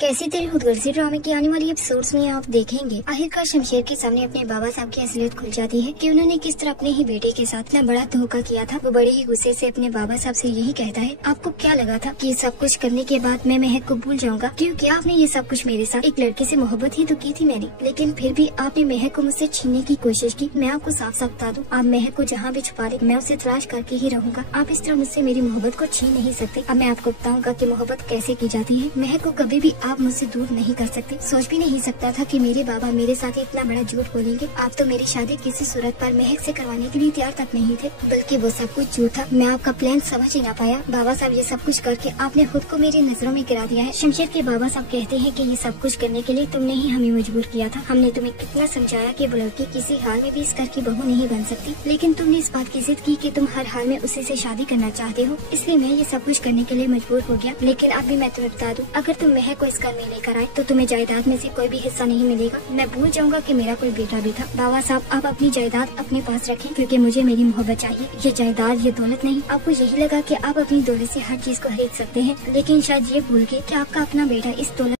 कैसी तेरी खुदगर्जी ड्रामे की आने वाली एपिसोड्स में आप देखेंगे आखिरकार शमशेर के सामने अपने बाबा साहब की असलियत खुल जाती है कि उन्होंने किस तरह अपने ही बेटे के साथ इतना बड़ा धोखा किया था। वो बड़े ही गुस्से से अपने बाबा साहब से यही कहता है, आपको क्या लगा था कि सब कुछ करने के बाद मैं महक को भूल जाऊंगा, क्योंकि आपने ये सब कुछ मेरे साथ एक लड़के से मोहब्बत ही तो की थी मैंने, लेकिन फिर भी आपने महक को मुझसे छीनने की कोशिश की। मैं आपको साफ साफ बता दूं, आप महक को जहाँ भी छुपा ले मैं उसे तलाश करके ही रहूंगा। आप इस तरह मुझसे मेरी मोहब्बत को छीन नहीं सकते। अब मैं आपको बताऊंगा कि मोहब्बत कैसे की जाती है। महक को कभी भी आप मुझसे दूर नहीं कर सकते। सोच भी नहीं सकता था कि मेरे बाबा मेरे साथ इतना बड़ा झूठ बोलेंगे। आप तो मेरी शादी किसी सूरत पर महक से करवाने के लिए तैयार तक नहीं थे, बल्कि वो सब कुछ झूठ था। मैं आपका प्लान समझ ही ना पाया। बाबा साहब ये सब कुछ करके आपने खुद को मेरी नजरों में गिरा दिया है। शमशेर के बाबा साहब कहते हैं कि ये सब कुछ करने के लिए तुमने ही हमें मजबूर किया था। हमने तुम्हें कितना समझाया कि वो लड़की किसी हाल में भी इस घर की बहू नहीं बन सकती, लेकिन तुमने इस बात की जिद की कि तुम हर हाल में उसी से शादी करना चाहते हो, इसलिए मैं ये सब कुछ करने के लिए मजबूर हो गया। लेकिन अब भी मैं तुम्हें बता दूं, अगर तुम महक को इस घर में लेकर आए तो तुम्हें जायदाद में से कोई भी हिस्सा नहीं मिलेगा। मैं भूल जाऊंगा कि मेरा कोई बेटा भी था। बाबा साहब आप अपनी जायदाद अपने पास रखें, क्योंकि मुझे मेरी मोहब्बत चाहिए। ये जायदाद ये दौलत नहीं। आपको यही लगा कि आप अपनी दौलत से हर चीज को खरीद सकते हैं, लेकिन शायद ये भूल गए कि आपका अपना बेटा इस दौलत